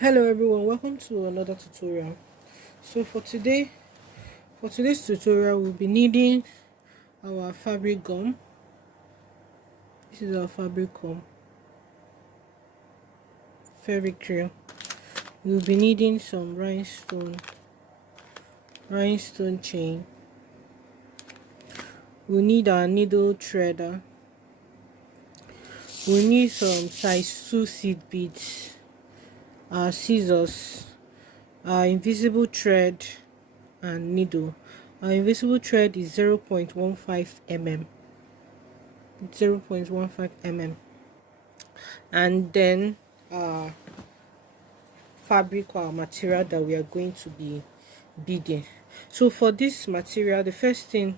Hello everyone, welcome to another tutorial. So for today's tutorial we'll be needing our fabric gum. This is our fabric gum, fabric trail. We'll be needing some rhinestone chain. We'll need our needle threader. We'll need some size 2 seed beads, our scissors, our invisible thread and needle. Our invisible thread is 0.15 mm. 0.15 mm, and then fabric or material that we are going to be beading. So for this material, the first thing,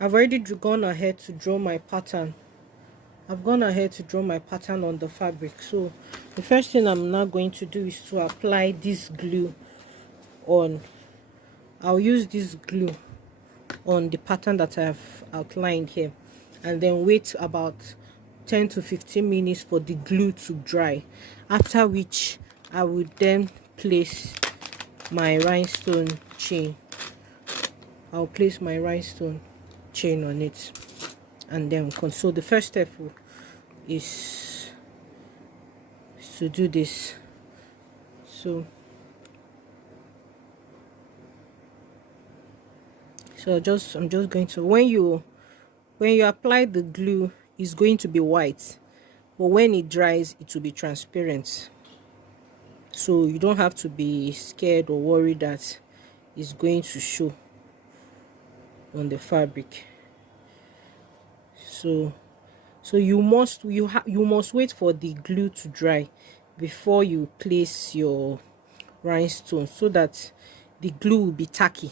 I've already gone ahead to draw my pattern. I've gone ahead to draw my pattern on the fabric. So the first thing I'm now going to do is to apply this glue on. I'll use this glue on the pattern that I've outlined here, and then wait about 10 to 15 minutes for the glue to dry, after which I would then place my rhinestone chain. I'll place my rhinestone chain on it, and then so the first step is to do this. So I'm just going to, when you apply the glue, it's going to be white, but when it dries it will be transparent. So you don't have to be scared or worried that it's going to show on the fabric. So you must wait for the glue to dry before you place your rhinestone, so that the glue will be tacky,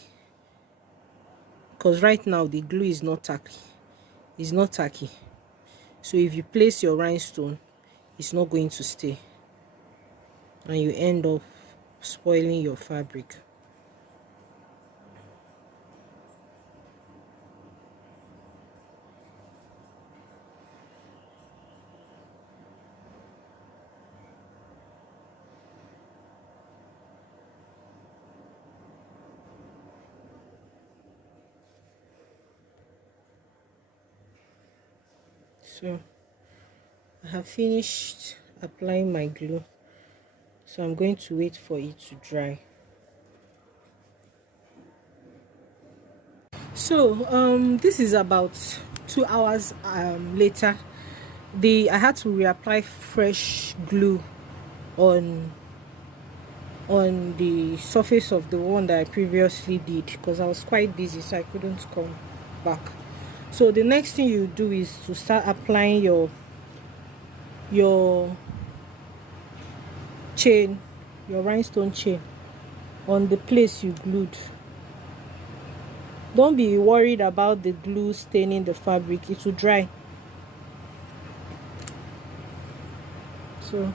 because right now the glue is not tacky. So if you place your rhinestone, it's not going to stay, and you end up spoiling your fabric. So I have finished applying my glue, so I'm going to wait for it to dry. So this is about 2 hours later. I had to reapply fresh glue on the surface of the one that I previously did, because I was quite busy, so I couldn't come back. So the next thing you do is to start applying your chain, your rhinestone chain, on the place you glued. Don't be worried about the glue staining the fabric, it will dry. So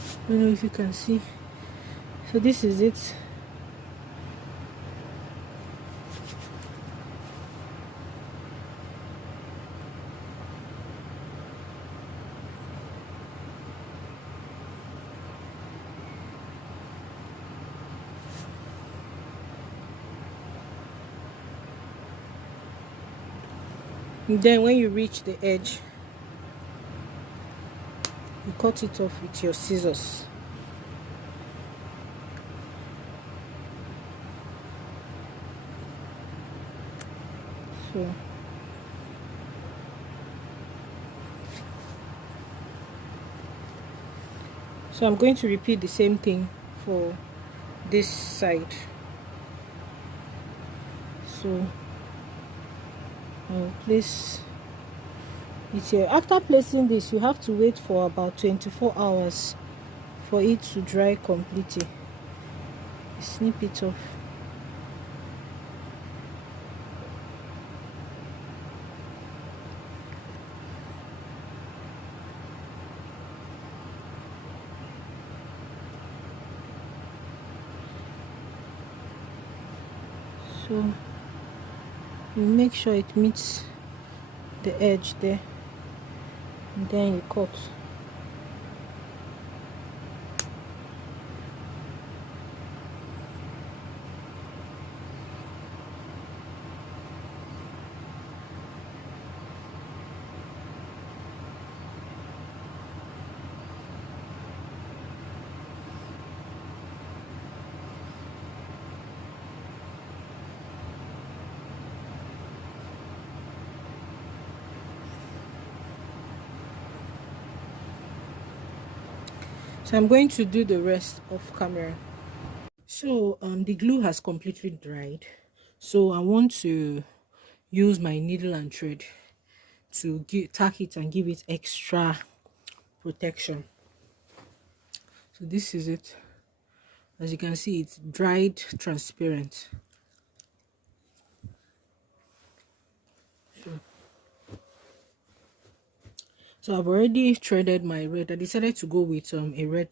I don't know if you can see. So this is it. And then when you reach the edge, you cut it off with your scissors. So I'm going to repeat the same thing for this side. So I'll place it here. After placing this, you have to wait for about 24 hours for it to dry completely. Snip it off. So you make sure it meets the edge there. and then you cut. So I'm going to do the rest off camera. So the glue has completely dried. So I want to use my needle and thread to tack it and give it extra protection. So this is it. As you can see, it's dried, transparent. So I've already threaded my red. I decided to go with a red,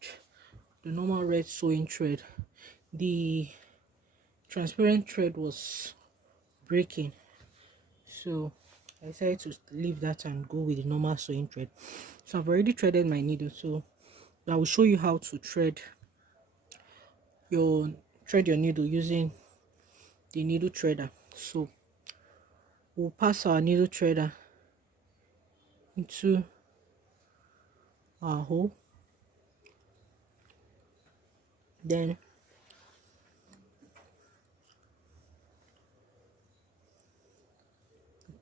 the normal red sewing thread. The transparent thread was breaking, so I decided to leave that and go with the normal sewing thread. So I've already threaded my needle, so I will show you how to thread your needle using the needle threader. So we'll pass our needle threader into our hole, then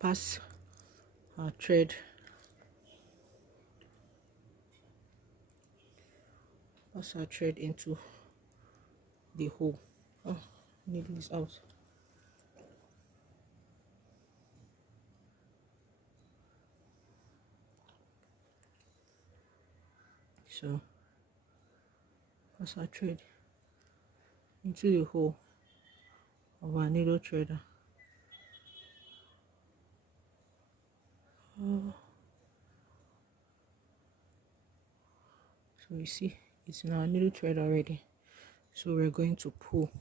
pass our thread into the hole. Oh, needle is out. So pass our thread into the hole of our needle threader. So you see it's in our needle thread already. So we're going to pull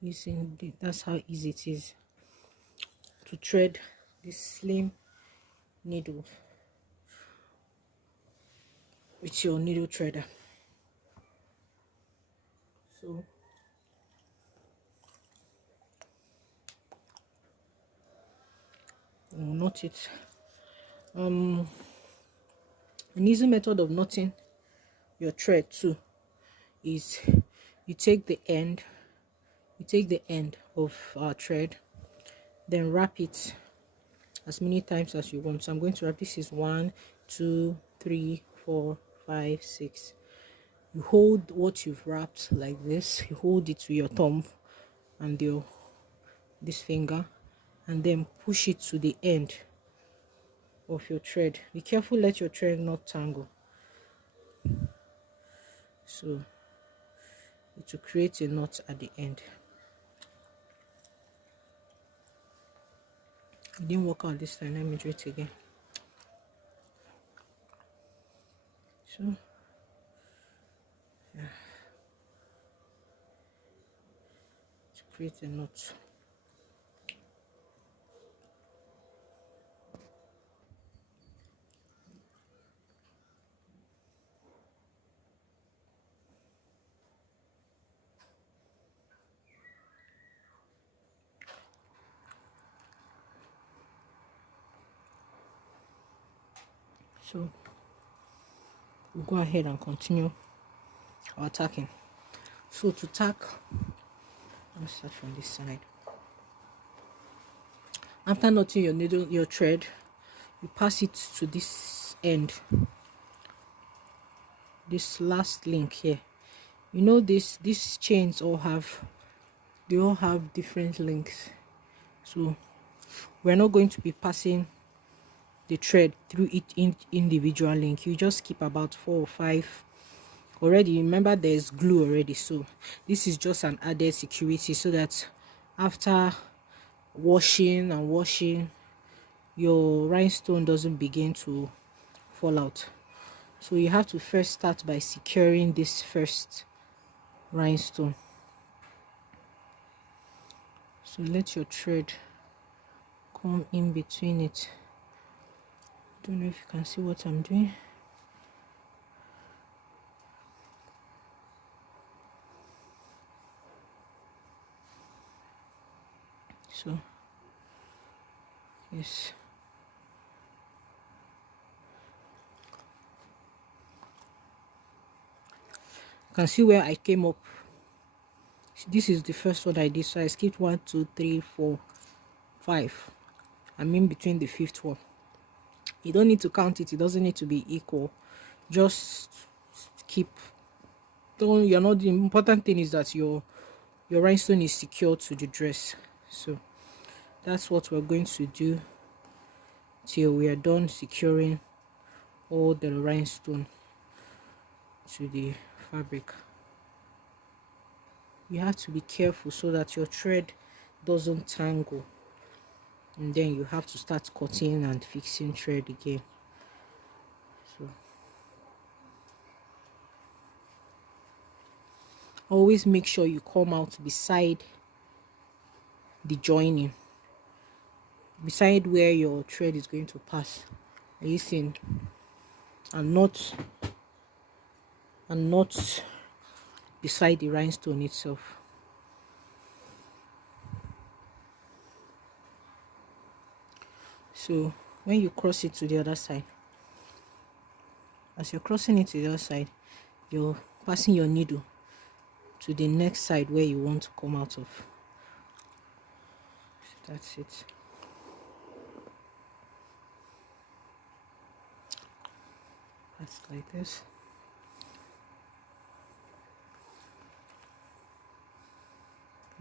using that's how easy it is to thread this slim needle with your needle threader. So we'll knot it. An easy method of knotting your thread too is you take the end of our thread, then wrap it as many times as you want. So I'm going to wrap. This is 1, 2, 3, 4, 5, 6. You hold what you've wrapped like this. You hold it with your thumb and this finger, and then push it to the end of your thread. Be careful, let your thread not tangle. So it will create a knot at the end. It didn't work out this time. Let me do it again. So yeah, to create a knot. So we'll go ahead and continue our tacking. So to tack, let's start from this side. After knotting your thread, you pass it to this end, this last link here. You know these chains all have different links, so we're not going to be passing the thread through each individual link. You just keep about 4 or 5 already. Remember there's glue already, so this is just an added security so that after washing your rhinestone doesn't begin to fall out. So you have to first start by securing this first rhinestone. So let your thread come in between it Don't know if you can see what I'm doing. So yes, you can see where I came up. This is the first one I did, so I skipped 1, 2, 3, 4, 5. I'm in between the fifth one. You don't need to count it, it doesn't need to be equal. Just keep, don't, you're not, the important thing is that your rhinestone is secured to the dress. So that's what we're going to do till we are done securing all the rhinestone to the fabric. You have to be careful so that your thread doesn't tangle, and then you have to start cutting and fixing thread again. So always make sure you come out beside the joining, beside where your thread is going to pass. Are you seeing? And not beside the rhinestone itself. So when you cross it to the other side, as you're crossing it to the other side, you're passing your needle to the next side where you want to come out of. So that's it. That's like this.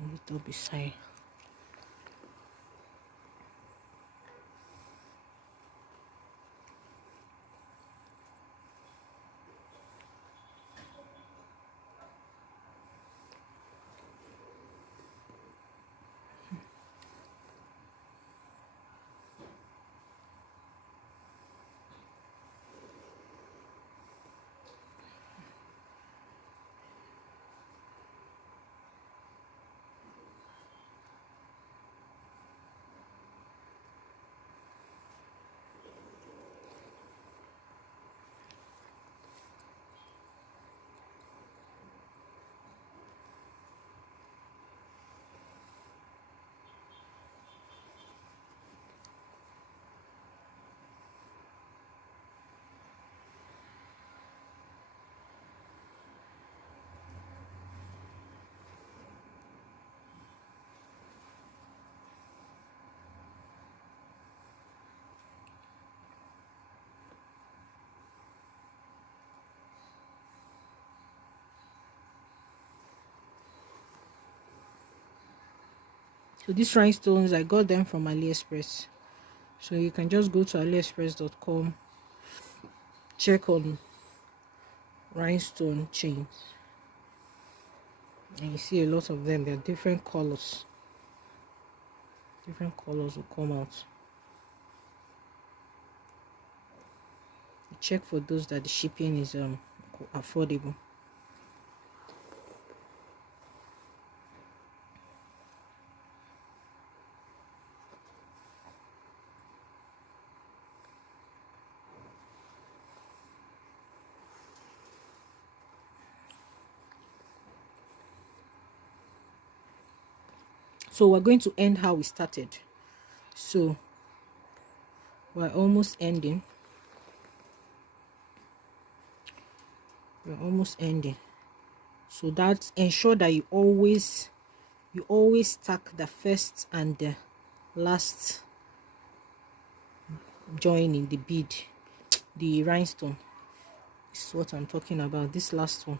A little beside. So these rhinestones, I got them from AliExpress. So you can just go to aliexpress.com, check on rhinestone chains, and you see a lot of them. They're different colors. Different colors will come out. You check for those that the shipping is affordable. So we're going to end how we started. So we're almost ending. We're almost ending. So that ensure that you always stack the first and the last join in the bead, the rhinestone. This is what I'm talking about. This last one,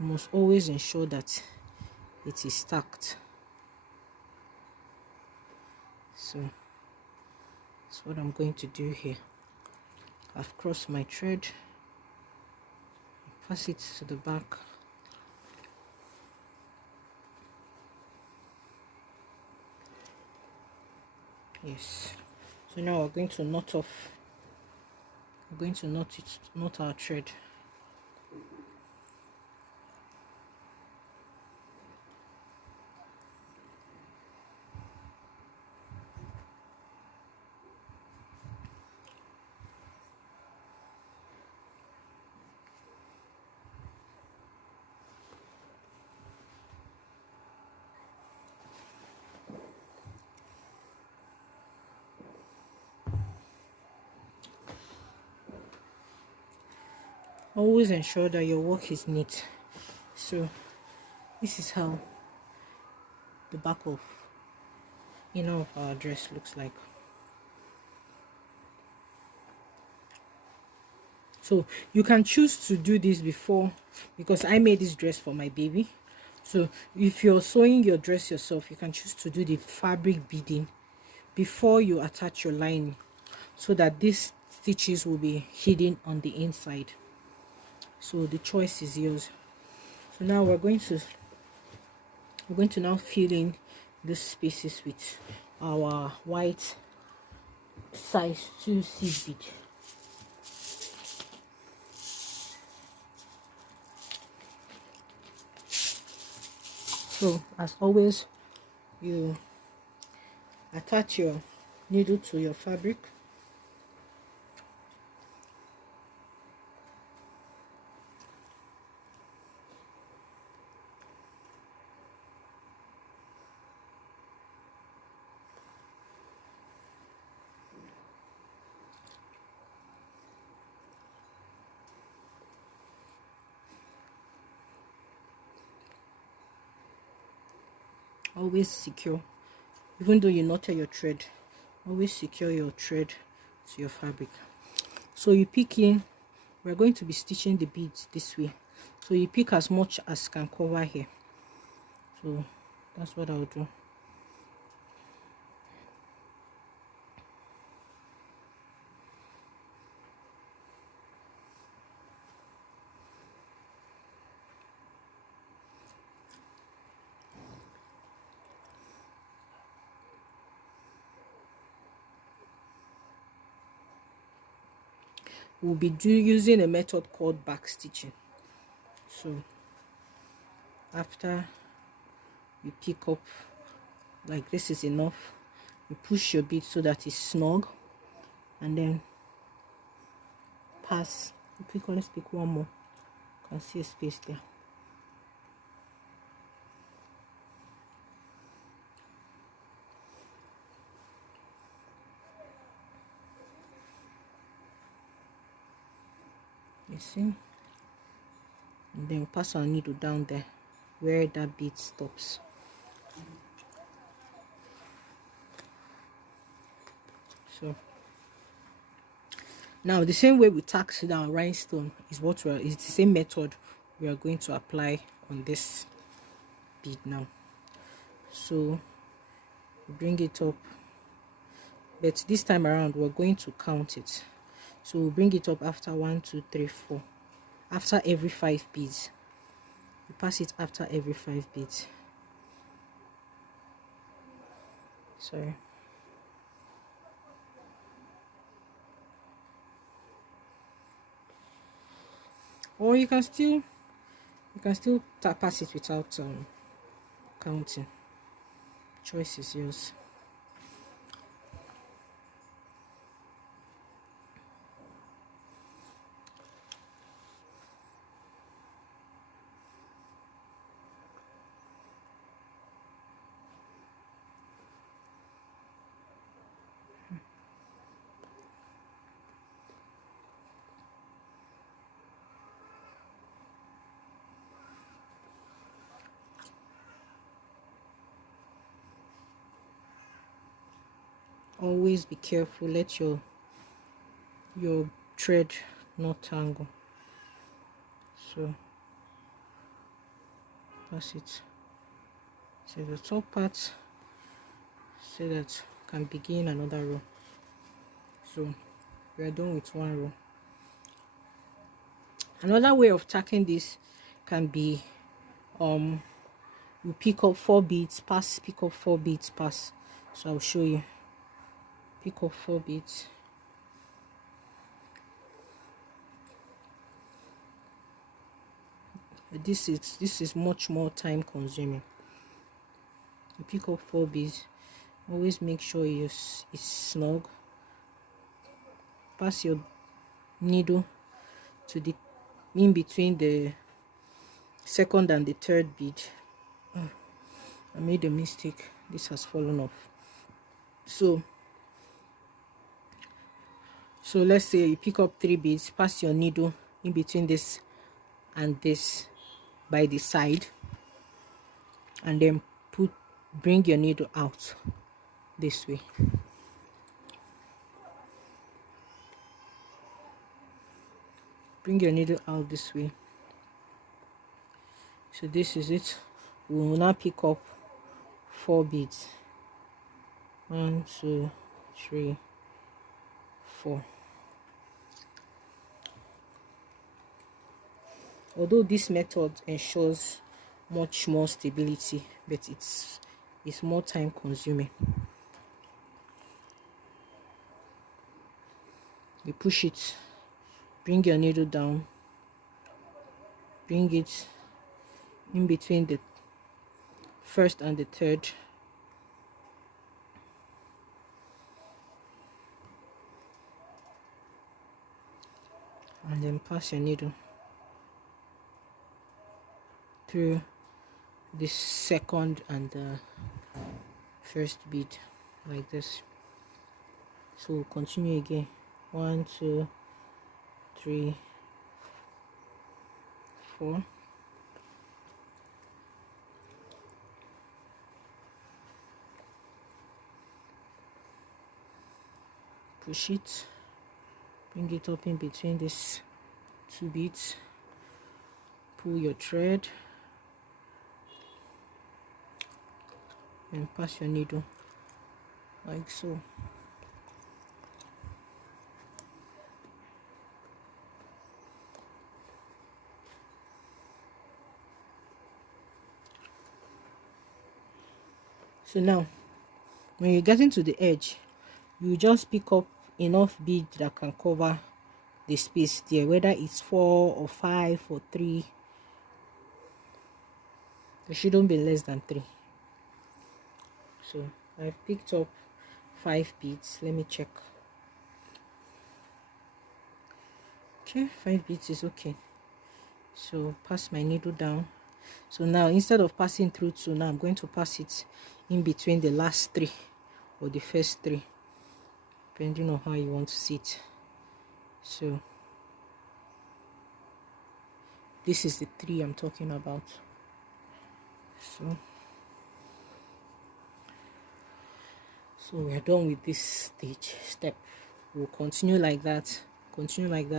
you must always ensure that it is stacked. So that's what I'm going to do here. I've crossed my thread, pass it to the back. Yes. So now we're going to knot off. We're going to knot our thread. Always ensure that your work is neat. So this is how the back of inner of our dress looks like. So you can choose to do this before, because I made this dress for my baby. So if you're sewing your dress yourself, you can choose to do the fabric beading before you attach your lining, so that these stitches will be hidden on the inside. So the choice is yours. So now we're going to now fill in these spaces with our white size 2 seed bead. So as always, you attach your needle to your fabric. Always secure, even though you knotted your thread, always secure your thread to your fabric. So you pick in, we're going to be stitching the beads this way, so you pick as much as can cover here. So that's what I'll do. We'll be using a method called back stitching. So after you pick up, like this is enough, you push your bead so that it's snug, and then pass. You pick, let's pick one more. You can see a space there. You see, and then we pass our needle down there where that bead stops. So now the same way we tack down rhinestone is the same method we are going to apply on this bead now. So bring it up, but this time around we're going to count it. So we'll bring it up after 1 2 3 4, after every 5 beads. You pass it after every 5 beads. Sorry. Or you can still pass it without counting. Choice is yours. Always be careful, let your thread not tangle. So pass it to the top part so that you can begin another row. So we are done with one row. Another way of tacking this can be you pick up 4 beads, pass, pick up 4 beads, pass. So I'll show you. Pick up 4 beads, this is much more time consuming. You pick up 4 beads, always make sure it's snug. Pass your needle to the in between the second and the third bead. I made a mistake, this has fallen off. So let's say you pick up 3 beads, pass your needle in between this and this by the side, and then bring your needle out this way. Bring your needle out this way. So this is it. We will now pick up 4 beads. 1, 2, 3, 4. Although this method ensures much more stability, but it's more time consuming. You push it, bring your needle down, bring it in between the first and the third, and then pass your needle through the second and the first bead like this. So we'll continue again. 1, 2, 3, 4. Push it, bring it up in between these 2 beads, pull your thread, and pass your needle like so. So now when you're getting to the edge, you just pick up enough bead that can cover the space there, whether it's 4 or 5 or 3. There shouldn't be less than 3. So I've picked up 5 beads. Let me check. Okay, 5 beads is okay. So pass my needle down. So now instead of passing through 2, now I'm going to pass it in between the last 3 or the first 3, depending on how you want to see it. So this is the 3 I'm talking about. So we are done with this step. We'll continue like that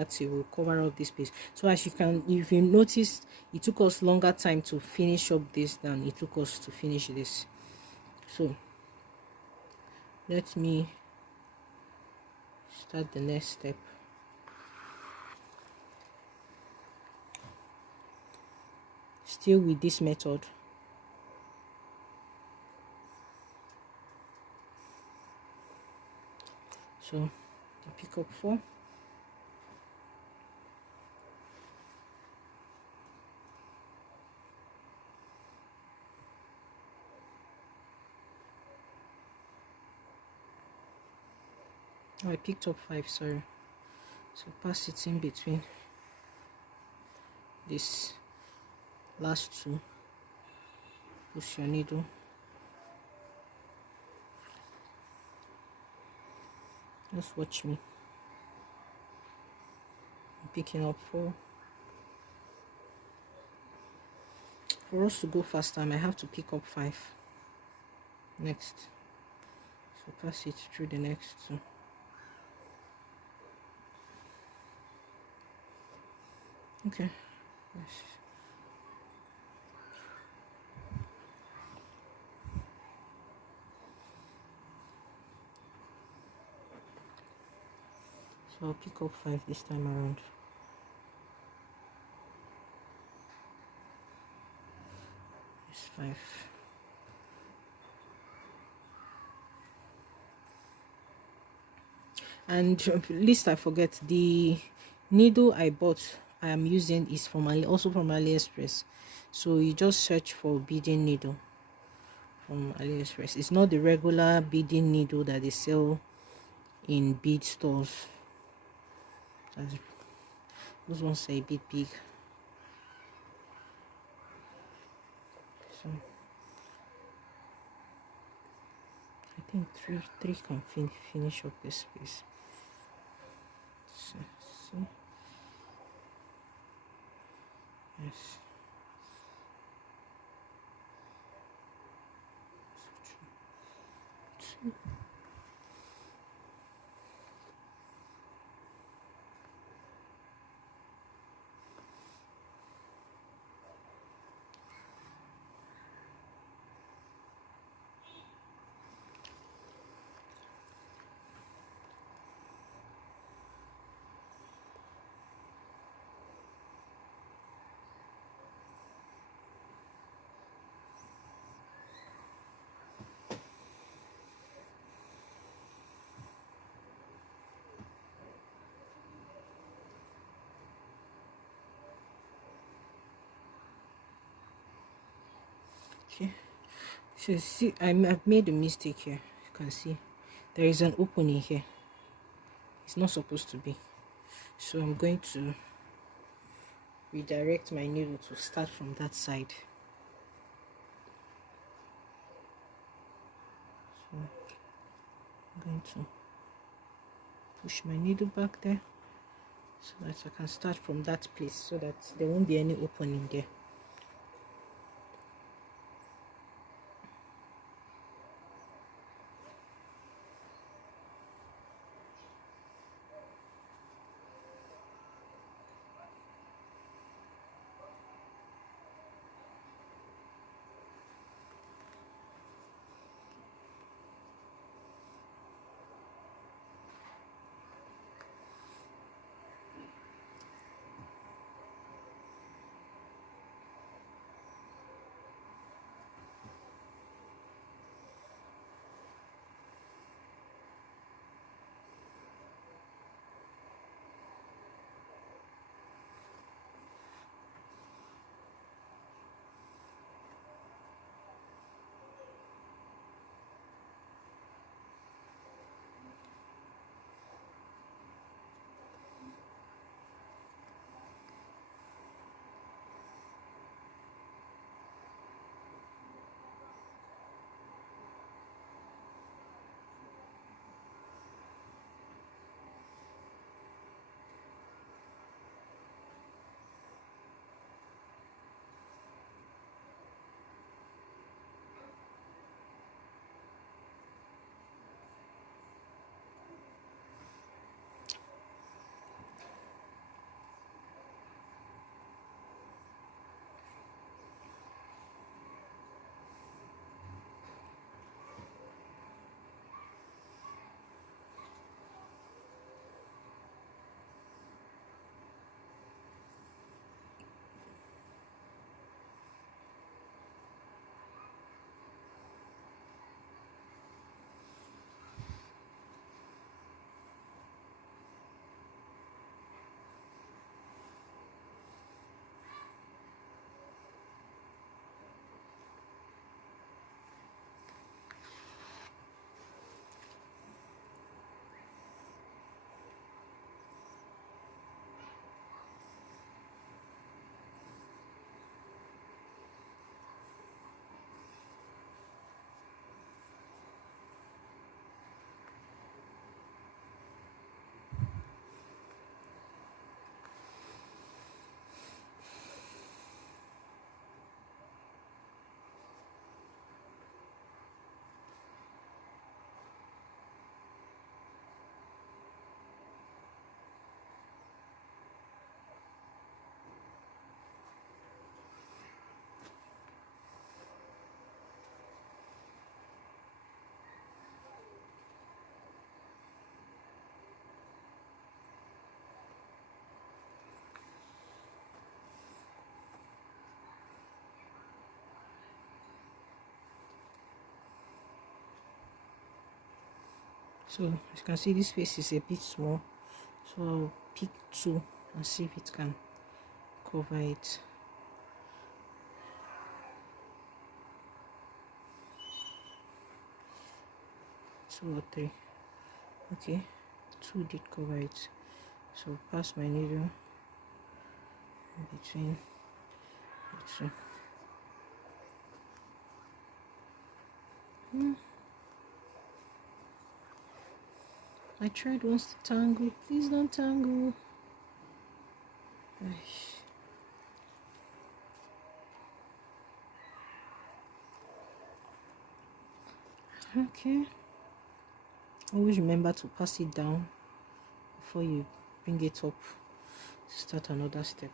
till we'll cover up this piece. So as you can, if you notice, it took us longer time to finish up this than it took us to finish this. So let me start the next step. Still with this method. So I pick up 4. Oh, I picked up 5, sorry. So pass it in between this last 2. Push your needle. Just watch me. I'm picking up 4. For us to go faster, I might have to pick up 5 next. So pass it through the next 2. Okay. Yes. So I'll pick up 5 this time around. It's 5. And least I forget, the needle I am using is also from AliExpress. So you just search for beading needle from AliExpress. It's not the regular beading needle that they sell in bead stores. Those ones are a bit big. So I think three can finish up this piece. So Okay, so see, I've made a mistake here. You can see there is an opening here. It's not supposed to be. So I'm going to redirect my needle to start from that side. So I'm going to push my needle back there so that I can start from that place so that there won't be any opening there. So as you can see, this space is a bit small, so I'll pick two and see if it can cover it. Two or three. Okay, two did cover it. So pass my needle between the two. I tried once to tangle. Please don't tangle. Okay. Always remember to pass it down before you bring it up to start another step.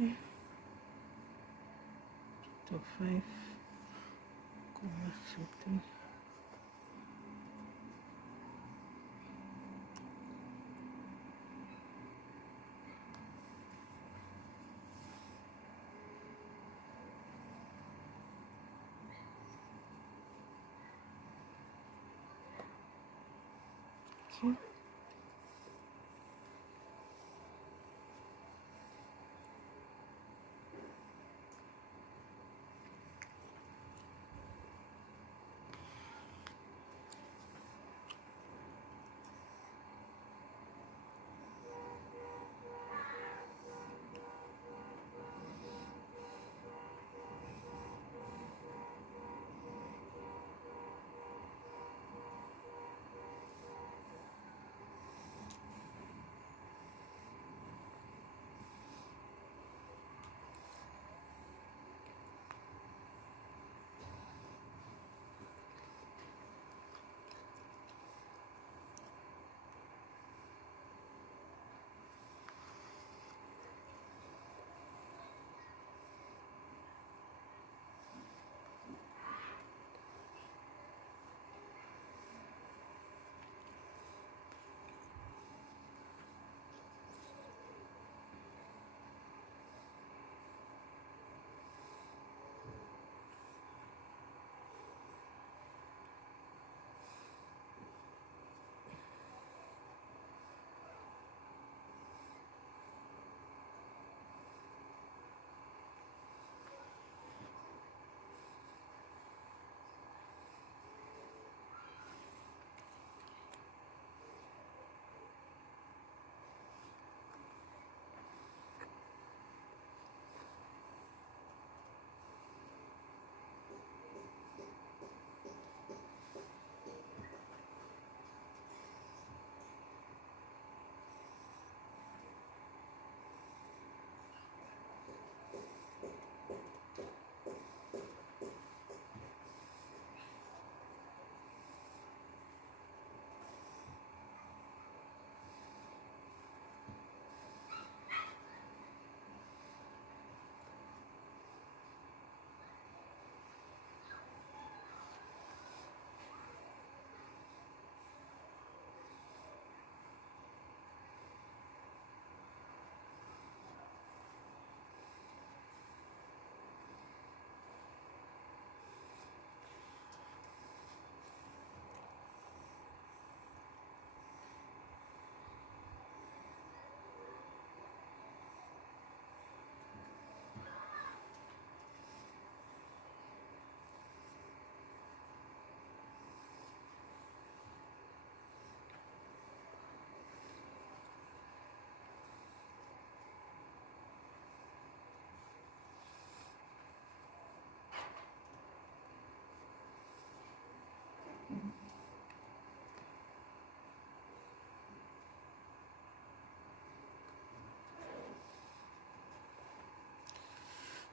Okay. Top 5. Comma something. Okay.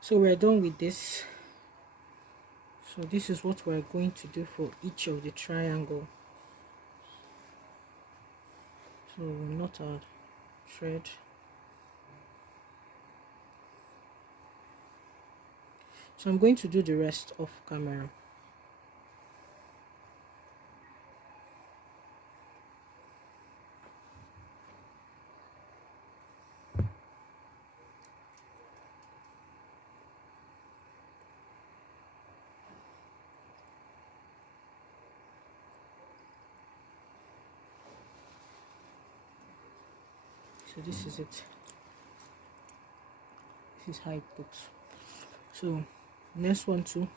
So we're done with this. So this is what we're going to do for each of the triangle. So we'll knot our thread. So I'm going to do the rest off camera. So this is it. This is how it looks. So next one too,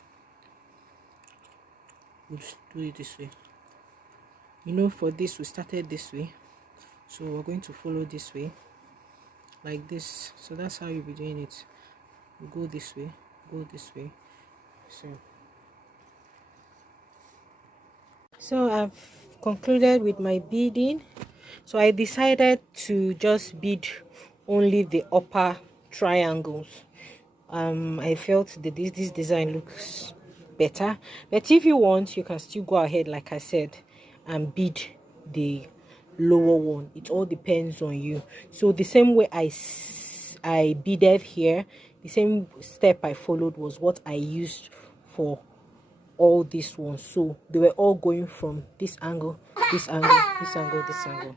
we'll just do it this way. You know, for this we started this way, so we're going to follow this way like this. So that's how you'll be doing it. You go this way, go this way. So I've concluded with my beading. So I decided to just bead only the upper triangles. I felt that this design looks better, but if you want, you can still go ahead, like I said, and bead the lower one. It all depends on you. So the same way I beaded here, the same step I followed was what I used for all these ones. So they were all going from this angle, this angle, this angle, this angle.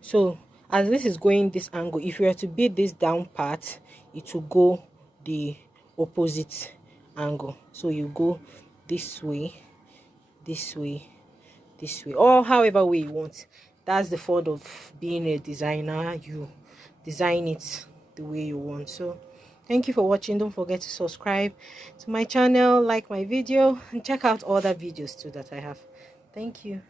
So as this is going this angle, if you were to beat this down part, it will go the opposite angle. So you go this way, this way, this way, or however way you want. That's the fault of being a designer. You design it the way you want. So thank you for watching. Don't forget to subscribe to my channel, like my video, and check out other videos too that I have. Thank you.